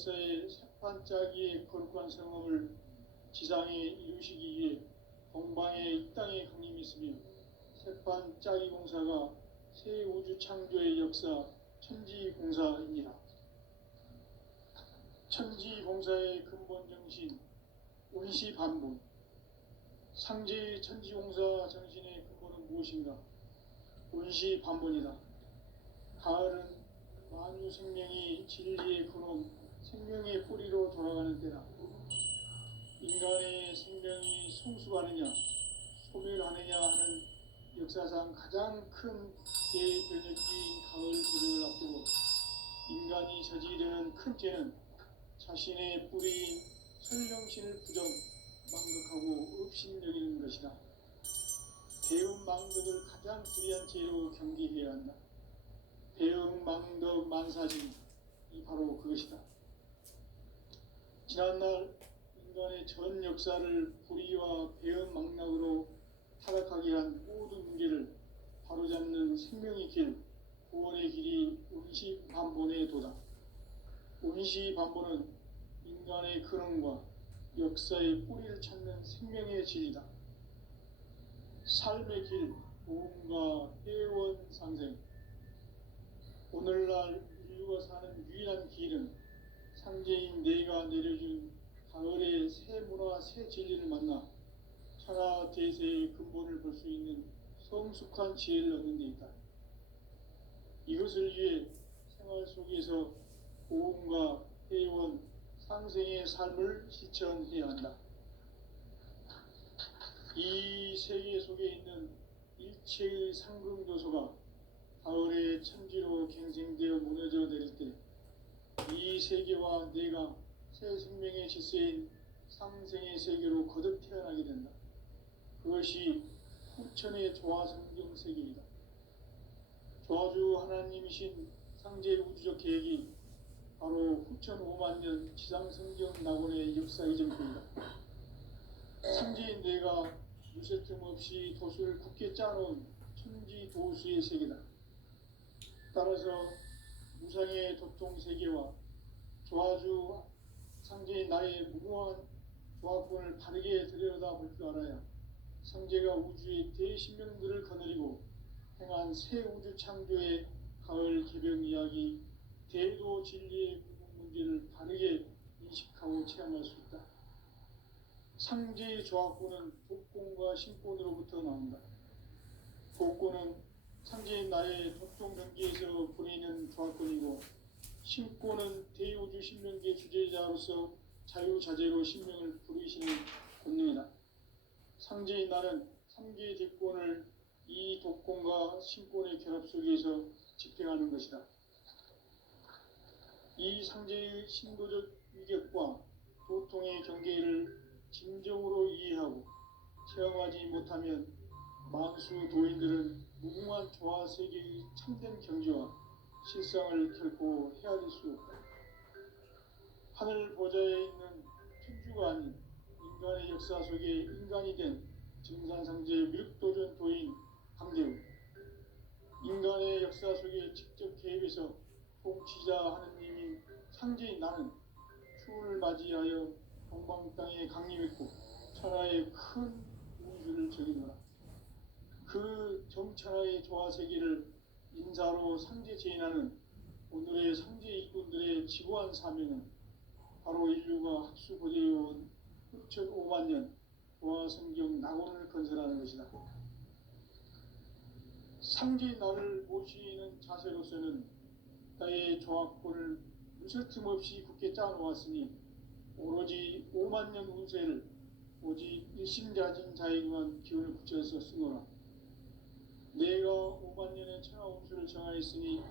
역사의 새판짜기의 거룩한 성업을 지상에 이루시기 위해 동방의 이 땅에 강림했으며 새판짜기 공사가 새 우주 창조의 역사 천지공사입니다. 천지공사의 근본 정신 운시반본. 상제의 천지공사 정신의 근본은 무엇인가? 운시반본이다. 가을은 만유 생명이 진리의 근원, 생명의 뿌리로 돌아가는 때다. 인간의 생명이 성숙하느냐, 소멸하느냐 하는 역사상 가장 큰 대변혁기인 가을 개벽을 앞두고 인간이 저지르는 큰 죄는 자신의 뿌리인 설령신을 부정, 망덕하고 업신여기는 것이다. 배음 망덕을 가장 불의한 죄로 경계해야 한다. 배음 망덕 만사진, 이 바로 그것이다. 지난날 인간의 전 역사를 불의와 배음 망락으로 타락하게 한 모든 문제를 바로잡는 생명의 길, 구원의 길이 운시반본의 도다. 운시반본은 인간의 근원과 역사의 뿌리를 찾는 생명의 진리다. 삶의 길, 보험과 회원 상생. 오늘날 인류가 사는 유일한 길은 상제인 내가 내려준 가을의 새 문화, 새 진리를 만나 천하 대세의 근본을 볼 수 있는 성숙한 지혜를 얻는 데 있다. 이것을 위해 생활 속에서 보험과 회원, 상생의 삶을 실천해야 한다. 이 세계 속에 있는 일체의 상금 요소가 가을의 천지로 갱생되어 무너져 내릴 때 이 세계와 내가 새 생명의 질서인 상생의 세계로 거듭 태어나게 된다. 그것이 후천의 조화성경 세계이다. 조화주 하나님이신 상제 우주적 계획이 바로 후천 5만 년 지상성경 낙원의 역사의 전표이다. 상제인 내가 무쇠 틈 없이 도수를 굳게 짜놓은 천지 도수의 세계다. 따라서 무상의 도통 세계와 조화주 상제인 나의 무궁한 조화권을 바르게 들여다볼 줄 알아야 상제가 우주의 대신명들을 거느리고 행한 새 우주 창조의 가을 개벽 이야기, 대도 진리의 문제를 바르게 인식하고 체험할 수 있다. 상제의 조화권은 독권과 신권으로부터 나온다. 독권은 상제인 나의 독종 경계에서 보내는 조화권이고, 신권은 대우주 신명계 주제자로서 자유자재로 신명을 부르시는 권능이다. 상제인 나는 3개의 대권을 이 독권과 신권의 결합 속에서 집행하는 것이다. 이 상제의 신도적 위격과 도통의 경계를 진정으로 이해하고 체험하지 못하면 만수 도인들은 무궁한 조화 세계의 참된 경지와 실상을 결코 헤아릴 수 없다. 하늘 보좌에 있는 천주가 아닌 인간의 역사 속에 인간이 된 증산상제의 밀도전 도인 강대우, 인간의 역사 속에 직접 개입해서 통치자 하느님인 상제인 나는 추운을 맞이하여 동방 땅에 강림했고 천하의 큰 우주를 적이노라. 그 정천하의 조화세계를 인사로 상제 제인하는 오늘의 상제 일꾼들의 지고한 사명은 바로 인류가 학수고대해온 후천 5만 년 조화성경 낙원을 건설하는 것이다. 상제인 나를 모시는 자세로서는 나의 조화권을 무쇠틈 없이 굳게 짜놓았으니 오로지 5만 년 운세를 오직 일심자진 자에게만 기운을 붙여서 쓰노라. 내가 5만 년의 천하 운수를 정하였으니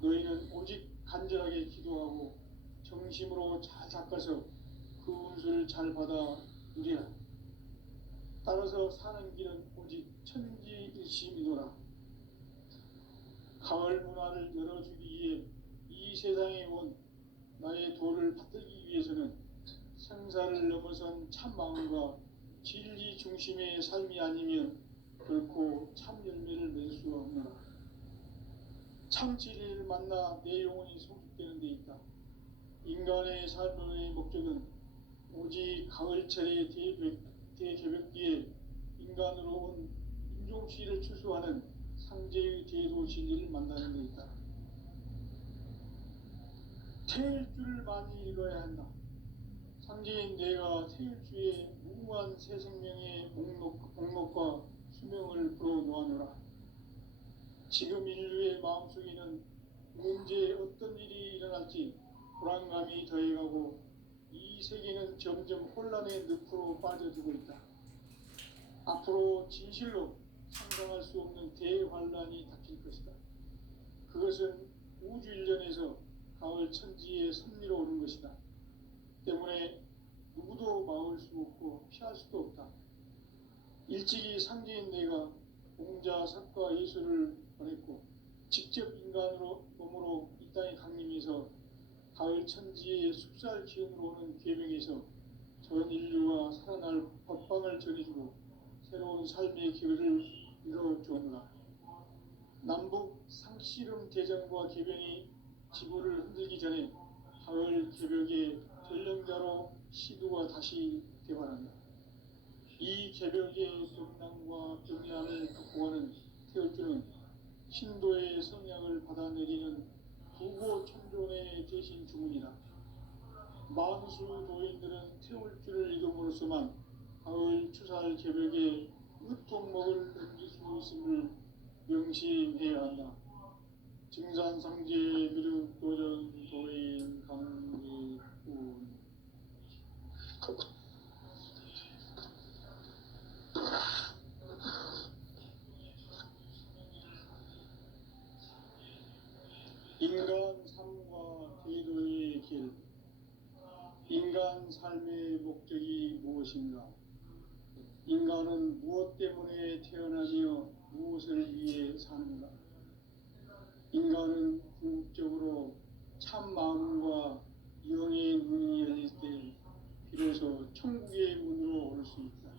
너희는 오직 간절하게 기도하고 정심으로 잘 닦아서 그 운수를 잘 받아 누리라. 따라서 사는 길은 오직 천지일심이노라. 가을 문화를 열어주기 위해 이 세상에 온 나의 도를 받들기 위해서는 생사를 넘어선 참 마음과 진리 중심의 삶이 아니면 결코 참 열매를 맺을 수가 없노라. 참 진리를 만나 내 영혼이 성숙되는 데 있다. 인간의 삶의 목적은 오직 가을철의 대개벽기에 인간으로 온 인종시를 추수하는 상제의 대도 진리를 만나는 것이다. 태일주를 많이 읽어야 한다. 상제인 내가 태일주의 무궁한 새 생명의 목록과 수명을 불어놓아노라. 지금 인류의 마음속에는 언제 어떤 일이 일어날지 불안감이 더해가고 이 세계는 점점 혼란의 늪으로 빠져들고 있다. 앞으로 진실로 상상할 수 없는 대환란이 닥칠 것이다. 그것은 우주 일련에서 가을 천지의 섭리로 오는 것이다. 때문에 누구도 막을 수 없고 피할 수도 없다. 일찍이 상제인 내가 공자, 석과 예수를 보냈고 직접 인간으로 몸으로 이 땅에 강림해서 가을 천지의 숲살 기운으로 오는 계명에서 전 인류가 살아날 법방을 전해주고 새로운 삶의 기회를 이뤄주었노라. 남북 상씨름 대전과 계병이 지구를 흔들기 전에 가을 개벽의 전령자로 시두가 다시 되관한다. 이 개벽의 병난과 병이함을 극복하는 태울주는 신도의 성약을 받아내리는 부고 천존의 대신 주문이다. 만수 도인들은 태울주를 이름으로서만 가을 추살 개벽의 으통목을 넘길 수 있음을 명심해야 한다. 증산상제 미륵도전 도인 강리군 인간 삶과 대도의 길. 인간 삶의 목적이 무엇인가? 인간은 무엇 때문에 태어나며 무엇을 위해 사는가? 인간은 궁극적으로 참 마음과 영의 문이 열릴 때 비로소 천국의 문으로 올 수 있다.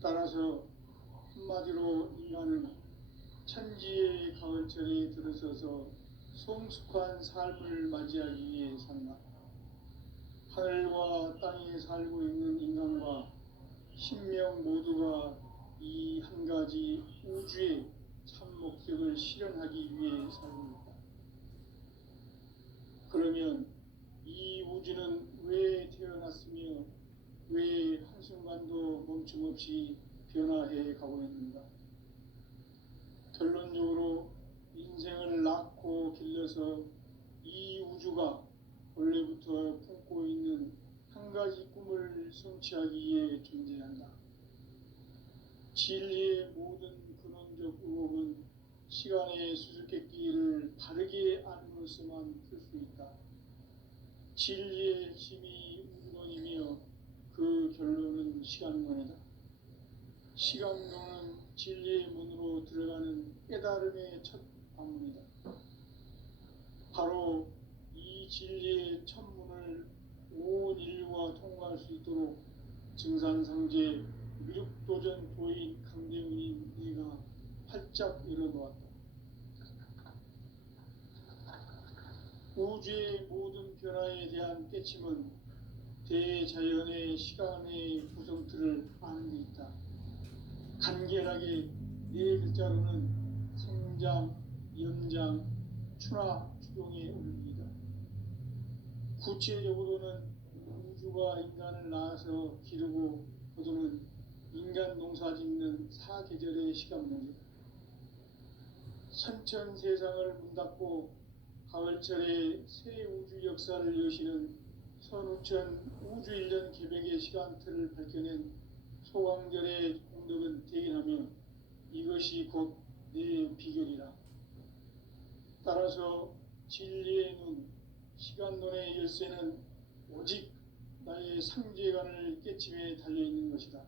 따라서 한마디로 인간은 천지의 가을철에 들어서서 성숙한 삶을 맞이하기 위해 산다. 하늘과 땅에 살고 있는 인간과 신명 모두가 이 한 가지 우주의 참 목적을 실현하기 위해 살고 있다. 그러면 이 우주는 왜 태어났으며 왜 한순간도 멈춤없이 변화해 가고 있는가? 결론적으로 인생을 낳고 길러서 이 우주가 원래부터 품고 있는 한 가지 꿈을 성취하기 위해 존재한다. 진리의 모든 근원적 의혹은 시간의 수수께끼를 바르게 안으로서만 풀 수 있다. 진리의 핵심이 우주론이며 그 결론은 시간론이다. 시간론은 진리의 문으로 들어가는 깨달음의 첫 방문이다. 바로 이 진리의 첫 문을 온 인류가 통과할 수 있도록 증산상제 미륵도전 도인 강대훈인 네가 활짝 열어놓았다. 우주의 모든 변화에 대한 깨침은 대자연의 시간의 구성틀을 아는 데 있다. 간결하게 네 글자로는 생장, 연장, 추나 추동의 원리이다. 구체적으로는 우주가 인간을 낳아서 기르고 거두는 인간 농사 짓는 사계절의 시간론이다. 선천 세상을 문 닫고 가을철에 새 우주 역사를 여시는 선우천 우주일년 개벽의 시간틀을 밝혀낸 소강절의 공덕은 대견하며 이것이 곧 내 비결이라. 따라서 진리의 눈, 시간론의 열쇠는 오직 나의 상제관을 깨침에 달려있는 것이다.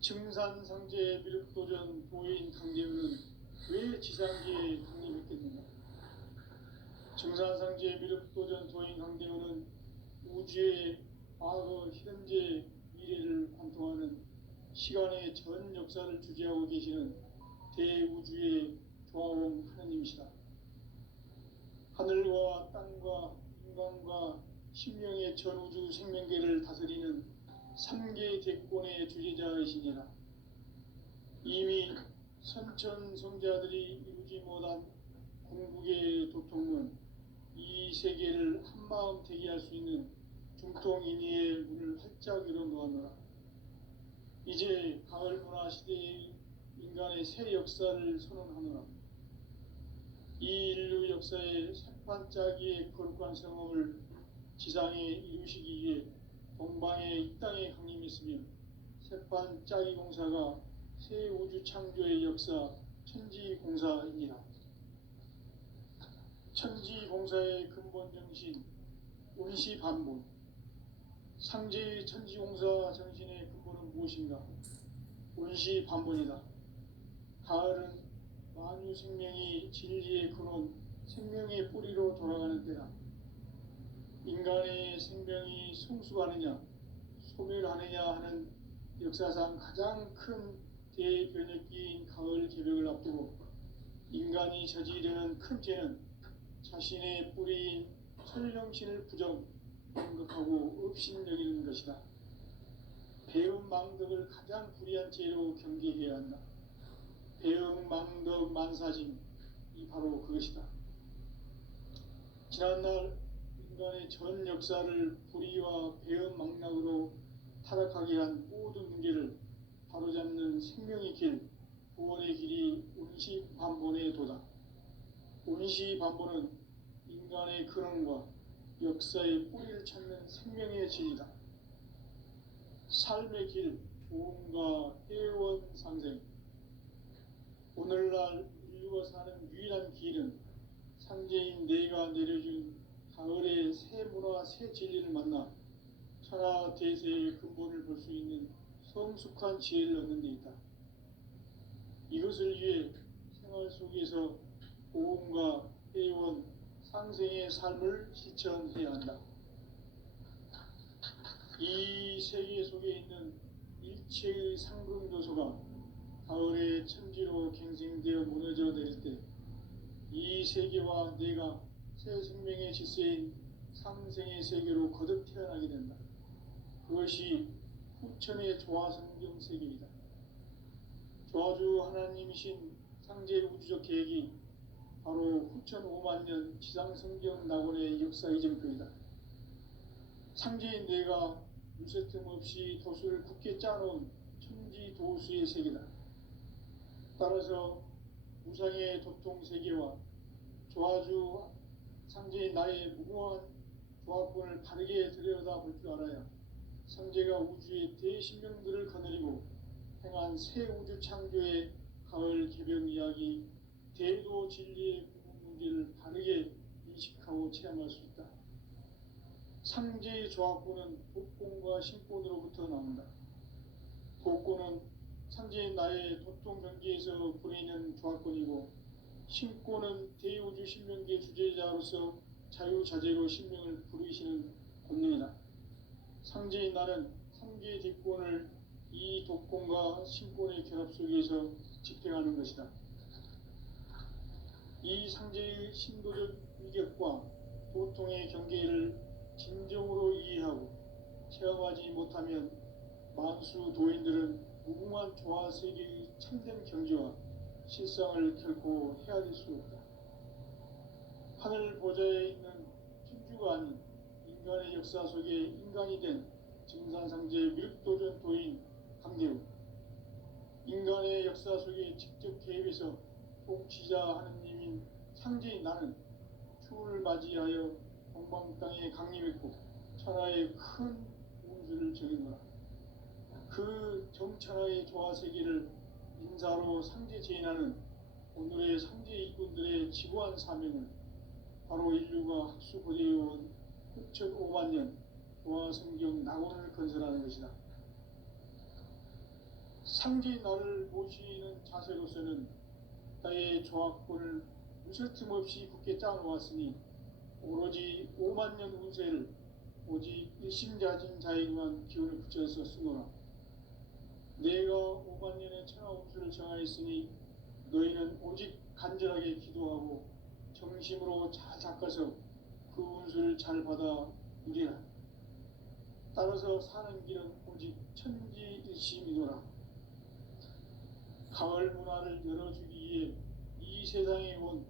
증산상제 미륵도전 도인 강대훈은 왜 지상계에 강림했겠는가? 증산상제 미륵도전 도인 강대훈은 우주의 과거, 현재, 미래를 관통하는 시간의 전 역사를 주재하고 계시는 대우주의 조화원 하느님이시다. 하늘과 땅과 인간과 신명의 전우주 생명계를 다스리는 삼계 대권의 주제자이시니라. 이미 선천성자들이 이루지 못한 궁극의 도통은 이 세계를 한마음 되게 할 수 있는 중통인의의 문을 활짝 열어놓았노라. 이제 가을 문화 시대의 인간의 새 역사를 선언하노라. 이 인류 역사의 새판짜기의 거룩한 성업을 지상에 이루시기 위해 동방의 이 땅에 강림했으며 새판짜기 공사가 새 우주 창조의 역사 천지공사이니라. 천지공사의 근본 정신 운시반본. 상제의 천지공사 정신의 근본은 무엇인가? 운시반본이다. 가을은 만유 생명이 진리의 근원, 생명의 뿌리로 돌아가는 때다. 인간의 생명이 성숙하느냐, 소멸하느냐 하는 역사상 가장 큰 대변혁기인 가을 개벽을 앞두고 인간이 저지르는 큰 죄는 자신의 뿌리인 설령신을 공격하고 업신여기는 것이다. 배움 망덕을 가장 불의한 죄로 경계해야 한다. 배움 망덕 만사짐이 바로 그것이다. 지난날 인간의 전 역사를 불의와 배움 망락으로 타락하게 한 모든 문제를 바로잡는 생명의 길, 구원의 길이 운시반본의 도다. 운시반본은 인간의 근원과 역사의 뿌리를 찾는 생명의 진리다. 삶의 길, 보험과 회원 상생. 오늘날 인류가 사는 유일한 길은 상제인 내가 내려준 가을의 새 문화, 새 진리를 만나 천하 대세의 근본을 볼 수 있는 성숙한 지혜를 얻는 데 있다. 이것을 위해 생활 속에서 보험과 회원, 상생의 삶을 실천해야 한다. 이 세계 속에 있는 일체의 상승도소가 가을의 천지로 갱생되어 무너져 내릴 때 이 세계와 내가 새 생명의 질서인 상생의 세계로 거듭 태어나게 된다. 그것이 후천의 조화성경 세계이다. 조화주 하나님이신 상제 우주적 계획이 바로 후천 5만년 지상성경 낙원의 역사 이전표이다. 상제인 내가 유세틈 없이 도수를 굳게 짜놓은 천지도수의 세계다. 따라서 우상의 도통세계와 조화주 상제인 나의 무궁한 조합권을 바르게 들여다볼 줄 알아야 상제가 우주의 대신명들을 거느리고 행한 새 우주 창조의 가을 개벽 이야기, 대도 진리의 문제를 바르게 인식하고 체험할 수 있다. 상제의 조합권은 독권과 신권으로부터 나온다. 독권은 상제인 나의 도통 경계에서 부리는 조합권이고, 신권은 대우주 신명계 주제자로서 자유자재로 신명을 부르시는 권능이다. 상제인 나는 상계 대권을 이 독권과 신권의 결합 속에서 집행하는 것이다. 이 상제의 신도적 위격과 도통의 경계를 진정으로 이해하고 체험하지 못하면 만수 도인들은 무궁한 조화세계의 참된 경지와 실상을 결코 헤아릴 수 없다. 하늘 보좌에 있는 천주가 아닌 인간의 역사 속에 인간이 된 증산상제 미륵도전 도인 강대우, 인간의 역사 속에 직접 개입해서 통치자 하느님인 상제인 나는 추을 맞이하여 동방 땅에 강림했고 천하의 큰 운수를 정했노라. 그 정천하의 조화세계를 인사로 상제 제인하는 오늘의 상제 일꾼들의 지구한 사명은 바로 인류가 학수고대해온 후천 5만년 조화성경 낙원을 건설하는 것이다. 상제인 나를 모시는 자세로서는 나의 조합권을 무설틈 없이 굳게 짜놓았으니 오로지 5만년 운세를 오직 일심자진 자에게만 기운을 붙여서 쓰노라. 내가 5만년의 천하 운수를 정하였으니 너희는 오직 간절하게 기도하고 정심으로 잘 닦아서 그 운수를 잘 받아 누리라. 따라서 사는 길은 오직 천지일심이노라. 가을 문화를 열어주기 위해 이 세상에 온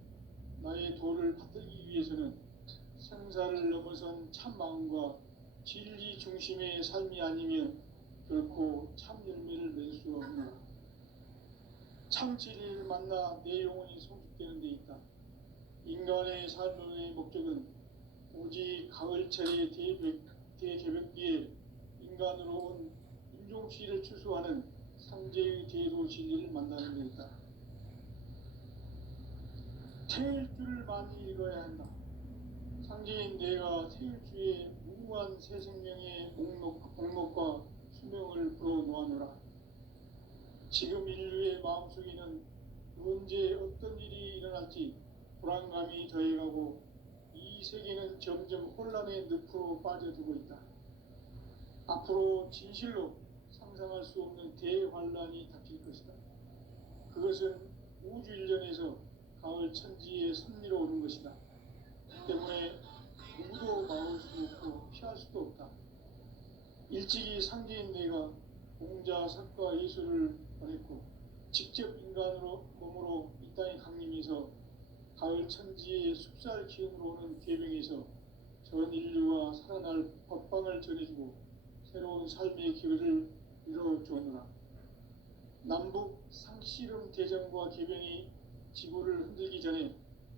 나의 도를 받들기 위해서는 생사를 넘어선 참 마음과 진리 중심의 삶이 아니면 결코 참 열매를 맺을 수가 없노라. 참 진리를 만나 내 영혼이 성숙되는 데 있다. 인간의 삶의 목적은 오직 가을철의 대개벽기에 인간으로 온 인종시를 추수하는 상제의 대도 진리를 만나는 데 있다. 태일주를 많이 읽어야 한다. 상제인 내가 태일주의 무궁한 새 생명의 목록과 수명을 불어놓아노라. 지금 인류의 마음속에는 언제 어떤 일이 일어날지 불안감이 더해가고 이 세계는 점점 혼란의 늪으로 빠져들고 있다. 앞으로 진실로 상상할 수 없는 대환란이 닥칠 것이다. 그것은 우주 일련에서 가을 천지의 섭리로 오는 것이다. 때문에 누구도 막을 수 없고 피할 수도 없다. 일찍이 상제인 내가 공자, 석가, 예술을 보냈고 직접 인간으로 몸으로 이 땅에 강림해서 가을 천지의 숲살 기운으로 오는 계명에서 전 인류가 살아날 법방을 전해주고 새로운 삶의 기회를 이뤄주었노라. 남북 상씨름 대전과 개병이 지구를 흔들기 전에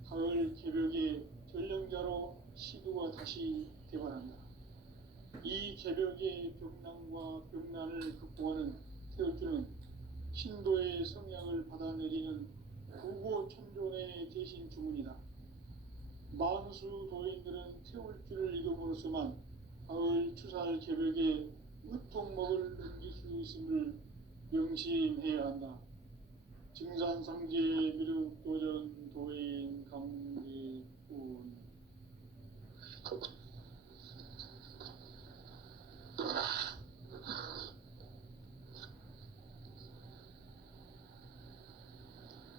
가을 개벽의 전령자로 시두가 다시 개발한다. 이 개벽의 벽난과 벽난을 극복하는 태울주는 신도의 성향을 받아내리는 구고천존의 대신 주문이다. 만수 도인들은 태울주를 읽음으로써만 가을 추살 개벽의 으통목을 넘길 수 있음을 명심해야 한다. 증산상제 미륵도전 도인 강제군.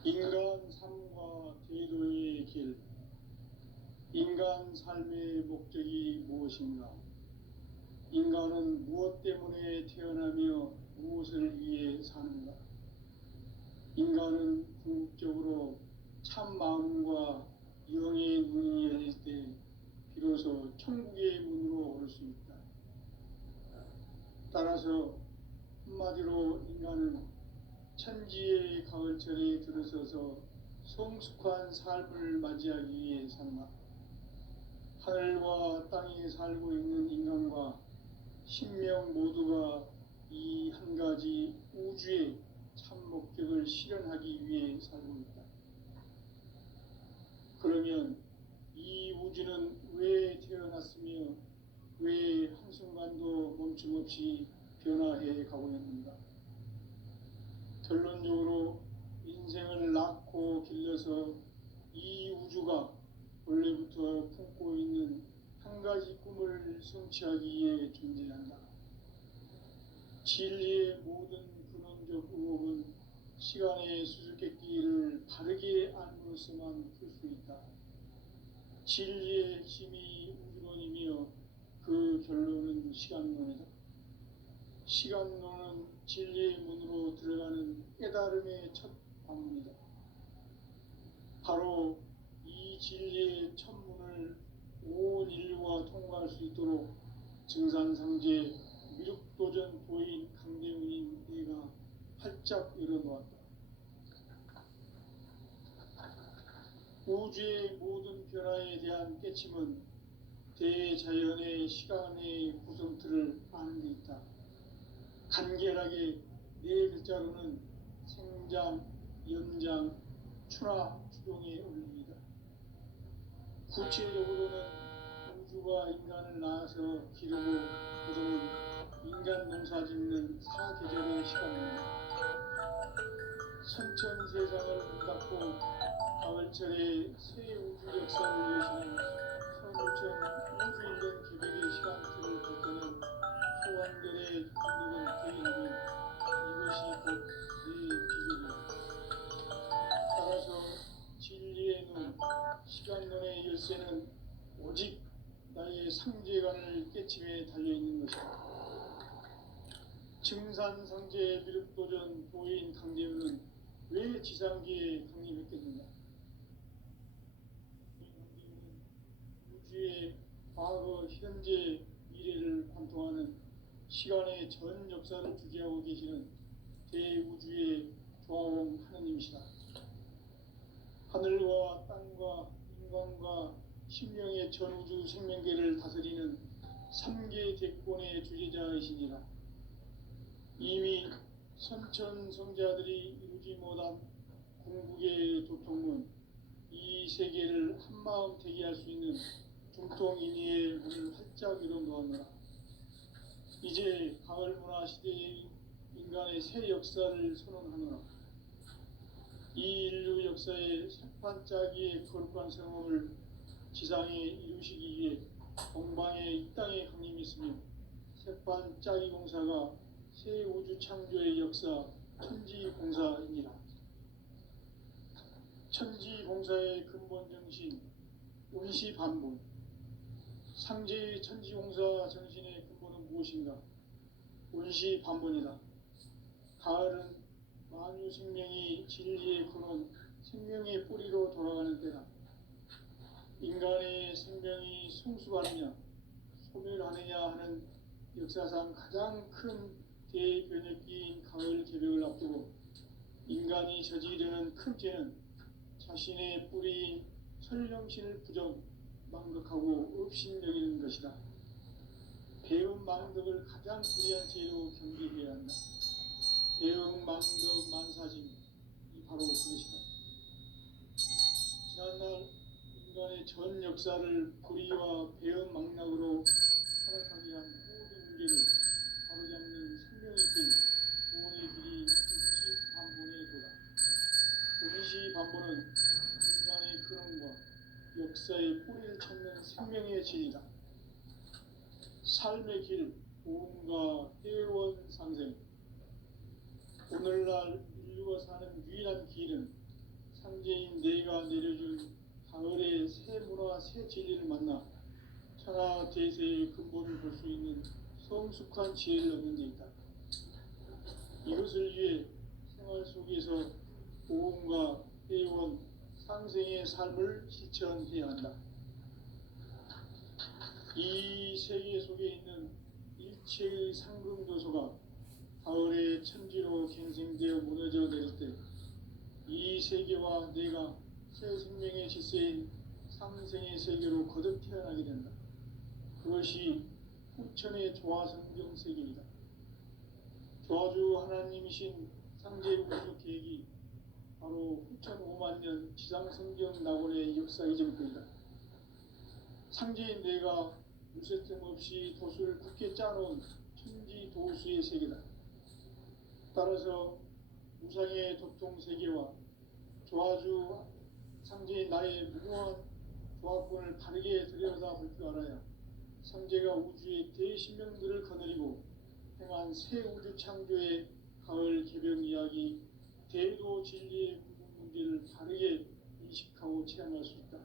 인간 삶과 제도의 길. 인간 삶의 목적이 무엇인가? 인간은 무엇 때문에 태어나며 무엇을 위해 사는가? 인간은 궁극적으로 참 마음과 영의 문이 열릴 때 비로소 천국의 문으로 오를 수 있다. 따라서 한마디로 인간은 천지의 가을철에 들어서서 성숙한 삶을 맞이하기 위해 산다. 하늘과 땅에 살고 있는 인간과 신명 모두가 이 한 가지 우주의 참 목적을 실현하기 위해 살고 있다. 그러면 이 우주는 왜 태어났으며 왜 한순간도 멈춤없이 변화해 가고 있는가? 결론적으로 인생을 낳고 길러서 이 우주가 원래부터 품고 있는 한 가지 꿈을 성취하기 위해 존재한다. 진리의 모든 근원적 의혹은 시간의 수수께끼를 바르게 알므로서만 풀 수 있다. 진리의 핵심이 우주론이며 그 결론은 시간론이다. 시간론은 진리의 문으로 들어가는 깨달음의 첫 방문이다. 바로 이 진리의 첫 문을 온 인류가 통과할 수 있도록 증산상제 미륵도전 도인 강대훈인 내가 활짝 열어놓았다. 우주의 모든 변화에 대한 깨침은 대자연의 시간의 구성틀을 아는 데 있다. 간결하게 네 글자로는 생장, 연장, 추나 추동의 원리이다. 구체적으로는 우주가 인간을 낳아서 기르고 거두는 인간 농사 짓는 사계절의 시간입니다. 선천 세상을 문닫고 가을철에 새 우주 역사를 여시는 선우천 우주일련 기백의 시간틀을 볼 때는 소환들의 기록은 대인하면 이것이 곧 내 비극이다. 따라서 진리의 눈, 시간 깨침에 달려있는 것이다. 증산상제 미륵도전 도인 강제우는 왜 지상기에 강림했겠느냐? 강제우는 우주의 과거, 현재, 미래를 관통하는 시간의 전 역사를 주재하고 계시는 대우주의 조화원 하느님이시다. 하늘과 땅과 인간과 심령의 전우주 생명계를 다스리는 3계 대권의 주재자이시니라. 이미 선천성자들이 이루지 못한 궁극의 도통문, 이 세계를 한마음 되게 할 수 있는 중통인의의 문을 활짝 열어놓았노라. 이제 가을 문화 시대의 인간의 새 역사를 선언하노라. 이 인류 역사의 새판짜기의 거룩한 성험을 지상에 이루시기 위해 동방의 이 땅에 강림했으며 새판짜기 공사가 새 우주 창조의 역사 천지공사이니라. 천지공사의 근본 정신 운시반본. 상제의 천지공사 정신의 근본은 무엇인가? 운시반본이다. 가을은 만유 생명이 진리의 근원, 생명의 뿌리로 돌아가는 때다. 인간의 생명이 성숙하느냐, 소멸하느냐 하는 역사상 가장 큰 대변혁기인 가을 개벽을 앞두고 인간이 저지르는 큰 죄는 자신의 뿌리인 설령신을 부정, 망극하고 업신여기는 것이다. 배움 망덕을 가장 불의한 죄로 경계해야 한다. 배움 망덕 만사짐, 이 바로 그것이다. 지난날 인간의 전 역사를 불의와 배움 망락으로 타락하게 한 모든 문제를 바로잡는 생명의 길, 구원의 길이 운시반본의 도다. 운시반본은 인간의 근원과 역사의 뿌리를 찾는 생명의 진이다. 삶의 길, 보험과 회원 상생. 오늘날 인류가 사는 유일한 길은 상제인 내가 내려준 가을의 새 문화, 새 진리를 만나 천하 대세의 근본을 볼 수 있는 성숙한 지혜를 얻는 데 있다. 이것을 위해 생활 속에서 보험과 회원, 상생의 삶을 실천해야 한다. 이 세계 속에 있는 일체의 상금 요소가 가을의 천지로 갱생되어 무너져 내릴 때 이 세계와 내가 새 생명의 질서인 상생의 세계로 거듭 태어나게 된다. 그것이 후천의 조화성경 세계이다. 조화주 하나님이신 상제 우주 계획이 바로 후천 5만 년 지상성경 낙원의 역사 이전부이다. 상제인 내가 무쇠뜸 없이 도수를 굳게 짜놓은 천지 도수의 세계다. 따라서 무상의 도통 세계와 조화주 상제인 나의 무궁한 조합권을 바르게 들여다볼 줄 알아야 상제가 우주의 대신명들을 거느리고 행한 새 우주 창조의 가을 개벽 이야기, 대도 진리의 문제를 바르게 인식하고 체험할 수 있다.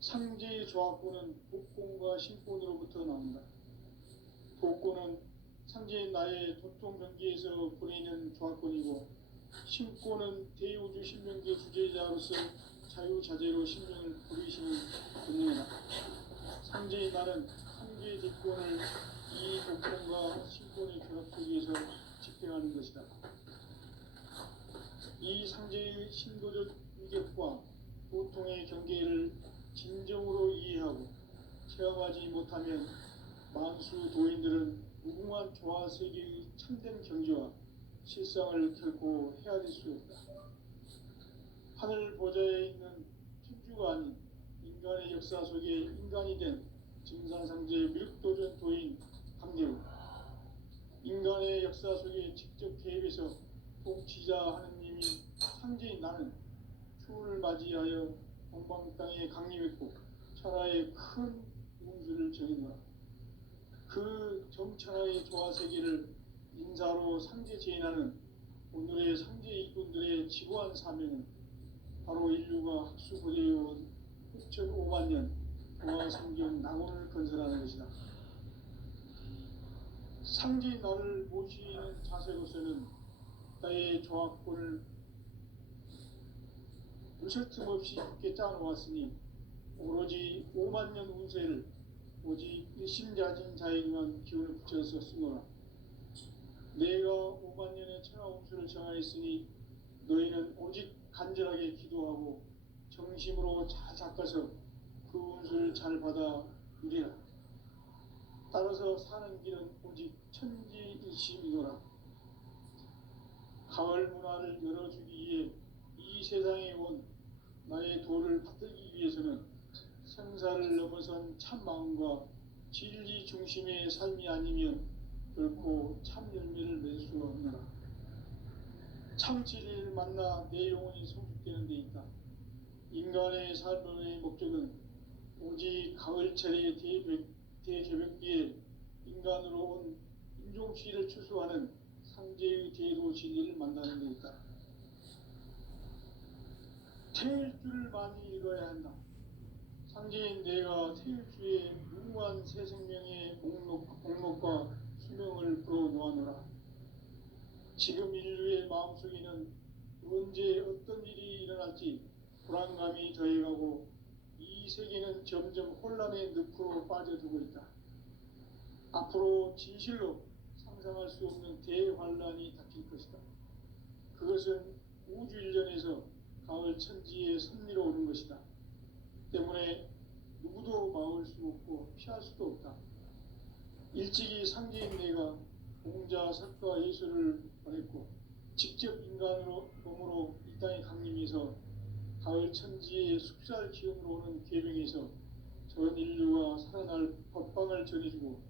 상제의 조합권은 복권과 신권으로부터 나온다. 복권은 상제인 나의 도통 경계에서 보내는 조합권이고, 신권은 대우주 신명계 주제자로서 자유자재로 신명을 부리시는 본능이다. 상제인 나는 상제의 대권을 이 복권과 신권의 결합 속에서 집행하는 것이다. 이 상제의 신도적 위격과 보통의 경계를 진정으로 이해하고 체험하지 못하면 만수 도인들은 무궁한 조화 세계의 참된 경지와 실상을 결코 헤아릴 수 없다. 하늘 보좌에 있는 천주가 아닌 인간의 역사 속에 인간이 된 증산상제 미륵도전 도인 강대우. 인간의 역사 속에 직접 개입해서 통치자 하느님인 상제인 나는 추운을 맞이하여 동방 땅에 강림했고 천하의 큰 운수를 정했노라. 그 정천하의 조화세계를 인사로 상제 제인하는 오늘의 상제 일꾼들의 지고한 사명은 바로 인류가 학수고대해온 6,500만 년 동화 성경 낙원을 건설하는 것이다. 상지 나를 모시는 자세로서는 나의 조합권을 무설틈 없이 굳게 짜놓았으니 오로지 5만 년 운세를 오직 일심자진 자에게만 기운을 붙여서 쓰노라. 내가 5만 년의 천하 운수를 정하였으니 너희는 오직 간절하게 기도하고 정심으로 잘 닦아서 그 운수를 잘 받아 누리라. 따라서 사는 길은 오직 천지일심이노라. 가을 문화를 열어주기 위해 이 세상에 온 나의 도를 받들기 위해서는 생사를 넘어선 참 마음과 진리 중심의 삶이 아니면 결코 참 열매를 맺을 수가 없노라. 참 진리를 만나 내 영혼이 성숙되는 데 있다. 인간의 삶의 목적은 오직 가을철의 대개벽기에 인간으로 온 인종치를 추수하는 상제의 제도 진리를 만나는 데 있다. 태일주를 많이 읽어야 한다. 상제인 내가 태일주의 무궁한 새 생명의 목록과 수명을 풀어놓아노라. 지금 인류의 마음속에는 언제 어떤 일이 일어날지 불안감이 더해가고 이 세계는 점점 혼란의 늪으로 빠져들고 있다. 앞으로 진실로 상상할 수 없는 대환란이 닥칠 것이다. 그것은 우주 일련에서 가을 천지의 섭리로 오는 것이다. 때문에 누구도 막을 수 없고 피할 수도 없다. 일찍이 상제인 내가 공자, 석가, 예수를 보냈고 직접 인간으로 몸으로 이 땅에 강림해서 가을 천지의 숙살 기운으로 오는 계명에서 전 인류가 살아날 법방을 전해주고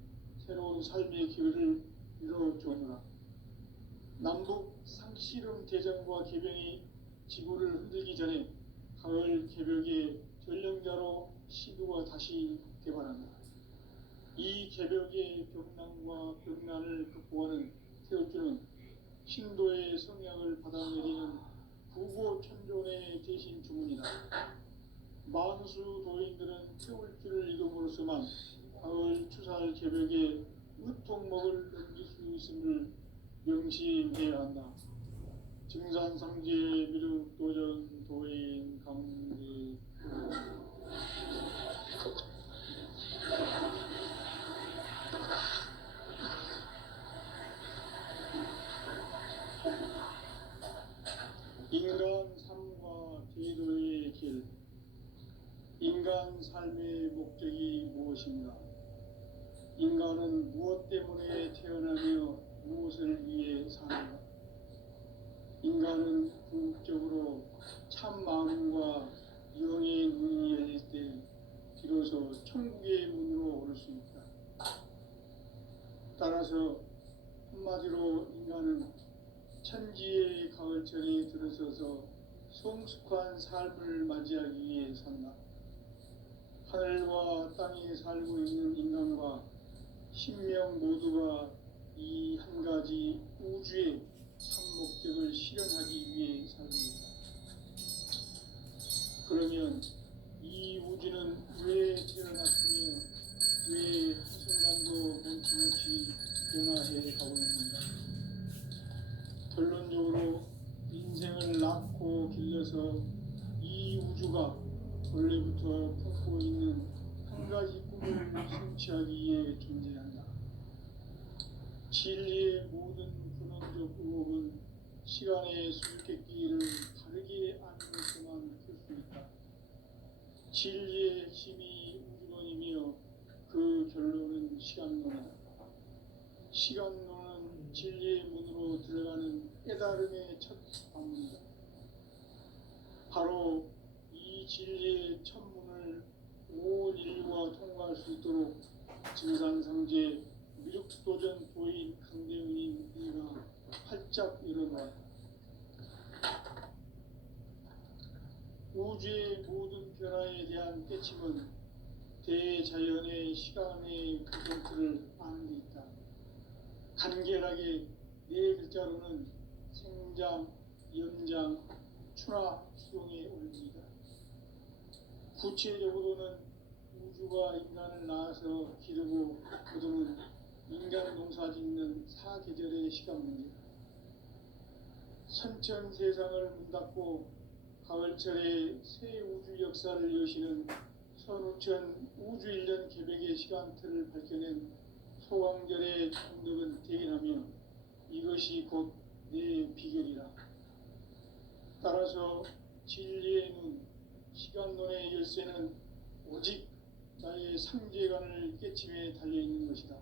새로운 삶의 기회를 이뤄주노라. 남북 상씨름 대전과 개병이 지구를 흔들기 전에 가을 개벽의 전령자로 시두가 다시 개발한다. 이 개벽의 벽난과 벽난을 극복하는 태울주는 신도의 성향을 받아내리는 구고천존의 대신 주문이다. 만수 도인들은 태울주를 읽음으로써만 가을 추살 개벽의 의통목을 넘길 수 있음을 명시해야 한다. 증산상제 미륵도전 도인 강리 인간 삶과 제도의 길. 인간 삶의 목적이 무엇인가? 인간은 무엇 때문에 태어나며 무엇을 위해 사는가? 인간은 궁극적으로 참 마음과 영의 문이 열릴 때 비로소 천국의 문으로 오를 수 있다. 따라서 한마디로 인간은 천지의 가을철에 들어서서 성숙한 삶을 맞이하기 위해 산다. 하늘과 땅에 살고 있는 인간과 신명 모두가 이 한 가지 우주의 참 목적을 실현하기 위해 살고 있다. 그러면 이 우주는 왜 태어났으며 왜 한순간도 멈춤없이 변화해 가고 있는가? 결론적으로 인생을 낳고 길러서 이 우주가 원래부터 품고 있는 한 가지 꿈을 성취하기 위해 존재한다. 진리의 모든 근원적 의혹은 시간의 수수께끼를 바르게 아는 것에만 풀 수 있다. 진리의 핵심이 우주론이며 그 결론은 시간론이다. 시간론은 진리의 문으로 들어가는 깨달음의 첫 관문이다. 바로 이 진리의 첫 문을 온 인류가 통과할 수 있도록 증산상제 미륵도전 도인 강대훈인 이가 활짝 일어나다. 우주의 모든 변화에 대한 깨침은 대자연의 시간의 구성틀을 아는 데 있다. 간결하게 네 글자로는 생장, 연장, 추나 추동의 원리이다. 구체적으로는 우주가 인간을 낳아서 기르고 거두는 인간 농사 짓는 사계절의 시간입니다. 선천 세상을 문 닫고 가을철에 새 우주 역사를 여시는 선우천 우주일년 개백의 시간틀을 밝혀낸 소강절의 정덕은 대견하며 이것이 곧 내 비결이라. 따라서 진리의 눈, 시간론의 열쇠는 오직 나의 상제관을 깨침에 달려있는 것이다.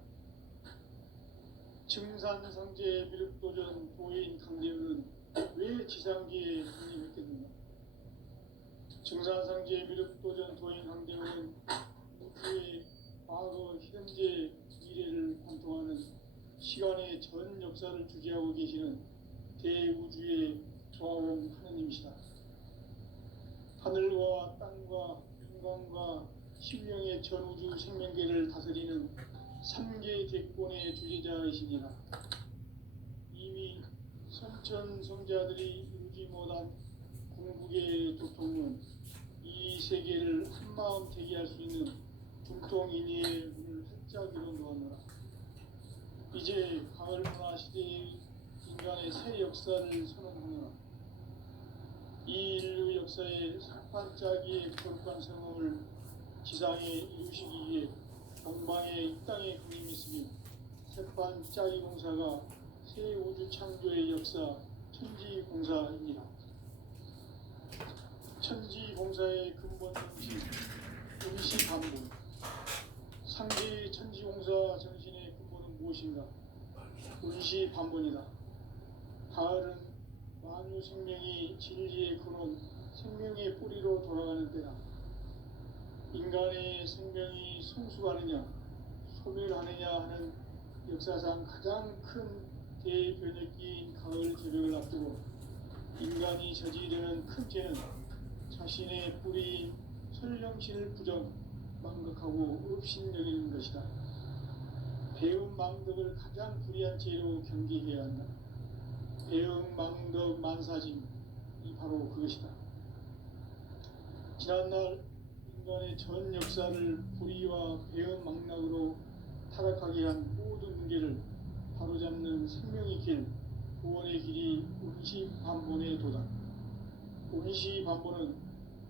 증산상제 미륵도전 도인 강대우는 왜 지상기에 군림했겠는가? 증산상제 미륵도전 도인 강대우는 우주의 과거, 현재, 미래를 관통하는 시간의 전 역사를 주재하고 계시는 대우주의 조화원 하느님이시다. 하늘과 땅과 인간과 신령의 전우주 생명계를 다스리는 삼계 대권의 주제자이시니라. 이미 선천 성자들이 이루지 못한 궁극의 도통은 이 세계를 한마음 대기할 수 있는 중통인의의 문을 활짝 열어놓았노라. 이제 가을 문화 시대의 인간의 새 역사를 선언하노라. 이 인류 역사의 반짝이의 거룩한 성험을 지상에 이루시기 위해 동방에 이 땅에 군림했으며 새반짝이 공사가 새 우주 창조의 역사 천지공사입니다. 천지공사의 근본 정신 운시반본. 상계 천지공사 정신의 근본은 무엇인가? 운시반본이다. 가을은 만유 생명이 진리의 근원, 생명의 뿌리로 돌아가는 때다. 인간의 생명이 성숙하느냐, 소멸하느냐 하는 역사상 가장 큰 대변혁기인 가을 개벽을 앞두고 인간이 저지르는 큰 죄는 자신의 뿌리인 설령신을 부정, 망각하고 업신여기는 것이다. 배움 망덕을 가장 불의한 죄로 경계해야 한다. 배움 망덕 만사짐이 바로 그것이다. 지난날 인간의 전 역사를 불의와 배움 망락으로 타락하게 한 모든 문제를 바로잡는 생명의 길, 구원의 길이 운시반본에 도다. 운시반본은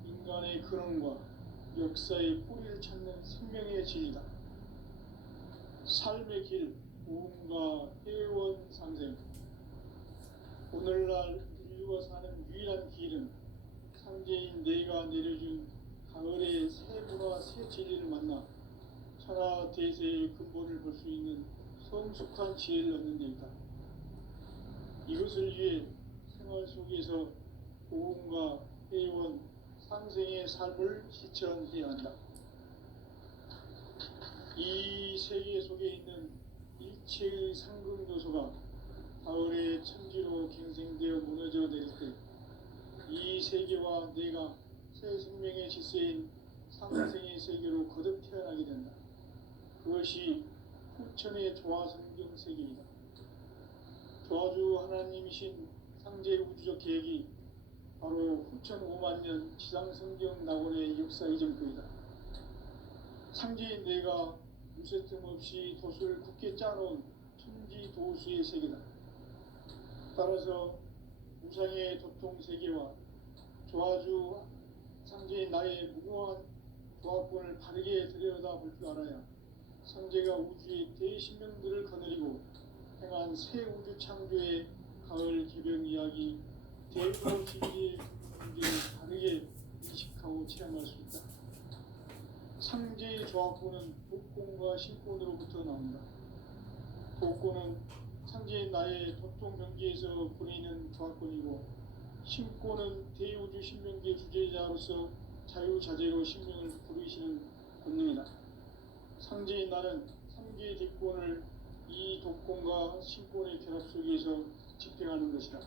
인간의 근원과 역사의 뿌리를 찾는 생명의 진리다. 삶의 길, 고음과 회원 상생. 오늘날 인류가 사는 유일한 길은 상제인 내가 내려준 가을의 새 문화 새 진리를 만나 천하 대세의 근본을 볼 수 있는 성숙한 지혜를 얻는 데 있다. 이것을 위해 생활 속에서 고음과 회원 상생의 삶을 실천해야 한다. 이 세계 속에 있는 일체의 상급 요소가 가을의 천지로 갱생되어 무너져 내릴 때 이 세계와 내가 새 생명의 질서인 상생의 세계로 거듭 태어나게 된다. 그것이 후천의 조화성경 세계이다. 조화주 하나님이신 상제 우주적 계획이 바로 후천 5만 년 지상성경 낙원의 역사 이전표이다. 상제인 내가 무쇠틈 없이 도수를 굳게 짜놓은 천지 도수의 세계다. 따라서 무상의 도통 세계와 조화주 상제인 나의 무궁한 조합권을 바르게 들여다볼 줄 알아야 상제가 우주의 대신명들을 거느리고 행한 새 우주 창조의 가을 개벽 이야기 대부분 진리의 문제를 바르게 인식하고 체험할 수 있다. 상제의 조합권은 복권과 신권으로부터 나온다. 복권은 상제인 나의 도통 경계에서 보내는 조합권이고, 신권은 대우주 신명계 주제자로서 자유자재로 신명을 부르시는 권능이다. 상제인 나는 상계의 뒷권을 이 독권과 신권의 결합 속에서 집행하는 것이다.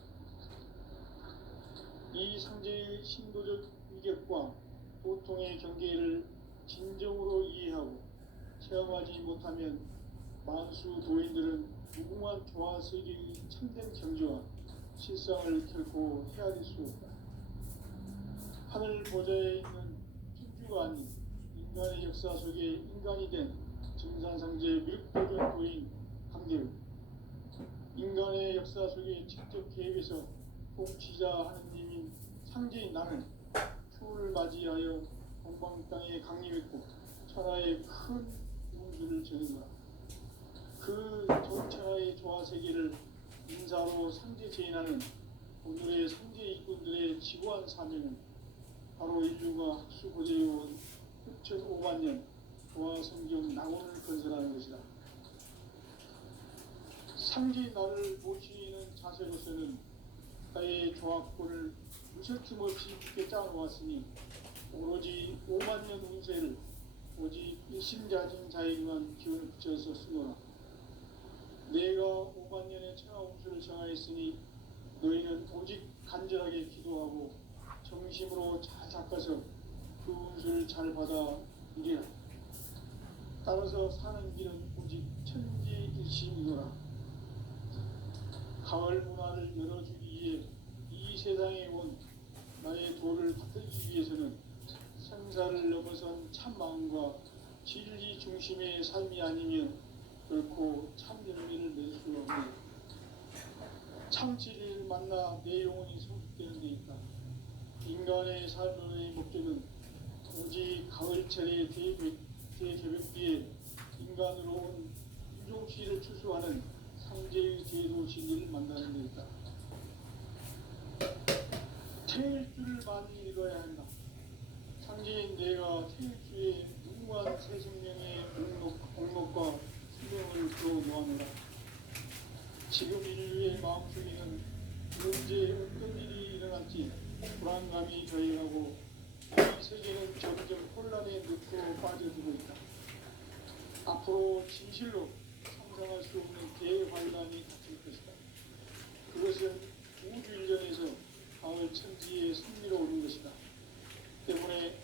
이 상제의 신도적 위격과 도통의 경계를 진정으로 이해하고 체험하지 못하면 만수 도인들은 무궁한 조화 세계의 참된 경지와 실상을 결코 헤아릴 수 없다. 하늘 보좌에 있는 천주가 아닌 인간의 역사 속에 인간이 된 증산상제 밀도전 도인 강대훈. 인간의 역사 속에 직접 개입해서 통치자 하느님인 상제인 나는 추후를 맞이하여 동방 땅에 강림했고 천하의 큰 운수를 전했노라. 그 전천하의 조화 세계를 인사로 상제 제인하는 오늘의 상제 일꾼들의 지고한 사명은 바로 인류가 학수 고대해온 6,500만 년 조화 성경 낙원을 건설하는 것이다. 상제인 나를 모시는 자세로서는 나의 조합권을 무쇠틈 없이 굳게 짜놓았으니 오로지 5만 년 운세를 오직 일심자진 자에게만 기운을 붙여서 쓰노라. 내가 5만 년의 천하 운수를 정하였으니 너희는 오직 간절하게 기도하고 정심으로 잘 닦아서 그 운수를 잘 받아 이리라. 따라서 사는 길은 오직 천지일심이노라. 가을 문화를 열어주기 위해 이 세상에 온 나의 도를 받들기 위해서는 생사를 넘어선 참 마음과 진리 중심의 삶이 아니면 결코 참 열매를 맺을 수 없네. 참 진리를 만나 내 영혼이 성숙되는 데 있다. 인간의 삶의 목적은 오직 가을철의 대개벽기에 인간으로 온 인종시를 추수하는 상제의 제도 진리를 만나는 데 있다. 태일주를 많이 읽어야 한다. 상제인 내가 태일주의 무궁한 새 생명의 목록과 수명을 풀어놓아노라. 지금 인류의 마음속에는 언제 어떤 일이 일어날지 불안감이 저해하고 이 세계는 점점 혼란에 늪으로 빠져들고 있다. 앞으로 진실로 상상할 수 없는 대환란이 닥칠 것이다. 그것은 우주 일전에서 가을 천지에 승리로 오는 것이다. 때문에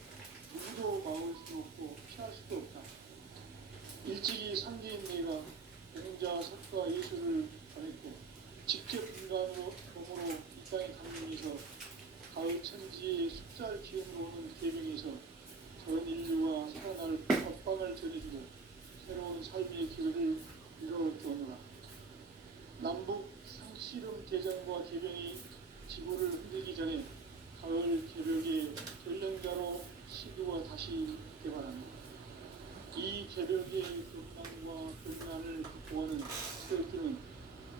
누구도 막을 수 없고 피할 수도 없다. 일찍이 상제인 내가 공자, 석가, 예수를 전했고 직접 인간으로 몸으로 이 땅에 강림해서 가을 천지의 숫살 기운으로 오는 계명에서 전 인류가 살아날 법방을 전해주고 새로운 삶의 기회를 이뤄주오노라. 남북 상씨름 대전과 개병이 지구를 흔들기 전에 가을 개벽의 전령자로 시도가 다시 개발합니다. 이 개벽의 급난과 급난을 극복하는 태극기는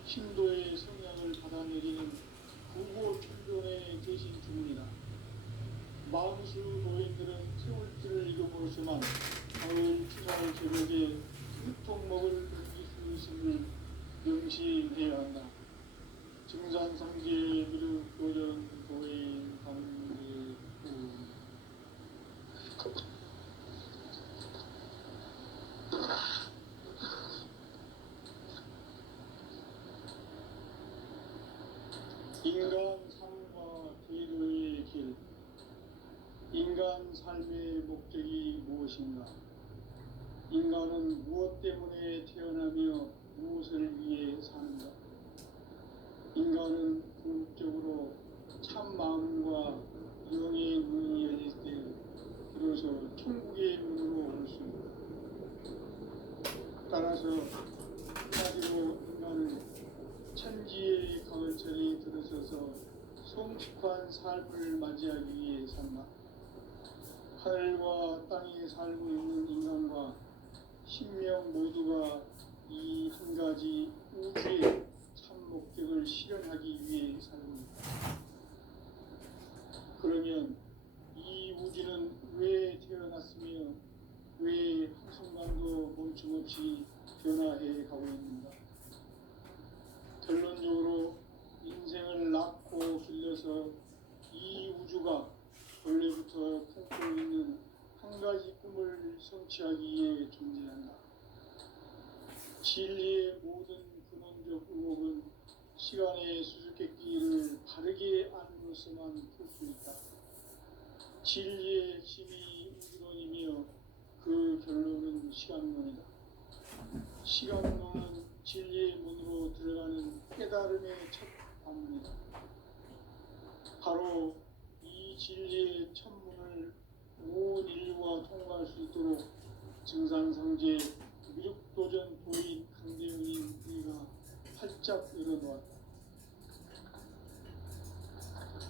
신도의 성향을 받아내리는 구고 충전의 대신 주문이다. 마음수 노인들은 태울지를 읽음으로써만 가을 추사의 개벽에 유통먹을 넘길 수 있음을 명시해야 한다. 증산상제 미륵 도전 도인 강대구. 인간 삶과 기도의 길. 인간 삶의 목적이 무엇인가? 인간은 무엇 때문에 태어나며 무엇을 위해 사는가? 인간은 궁극적으로 참 마음과 영의 문이 열릴 때 비로소 천국의 문으로 올 수 있다. 따라서 한마디로 인간은 천지의 가을철에 들어서서 성숙한 삶을 맞이하기 위해 산다. 하늘과 땅에 살고 있는 인간과 신명 모두가 이 한 가지 우주의 참 목적을 실현하기 위해 살고 있다. 그러면 이 우주는 왜 태어났으며 왜 한순간도 멈춤없이 변화해 가고 있는가? 결론적으로 인생을 낳고 길러서 이 우주가 원래부터 품고 있는 한 가지 꿈을 성취하기 위해 존재한다. 진리의 모든 근원적 의혹은 시간의 수수께끼를 바르게 안으로서만 풀 수 있다. 진리의 핵심이 우주론이며 그 결론은 시간론이다. 시간론은 진리의 문으로 들어가는 깨달음의 첫 관문이다. 바로 이 진리의 첫문을 온 인류가 통과할 수 있도록 증산상제 미륵도전 도인 강대훈이 활짝 열어놓았다.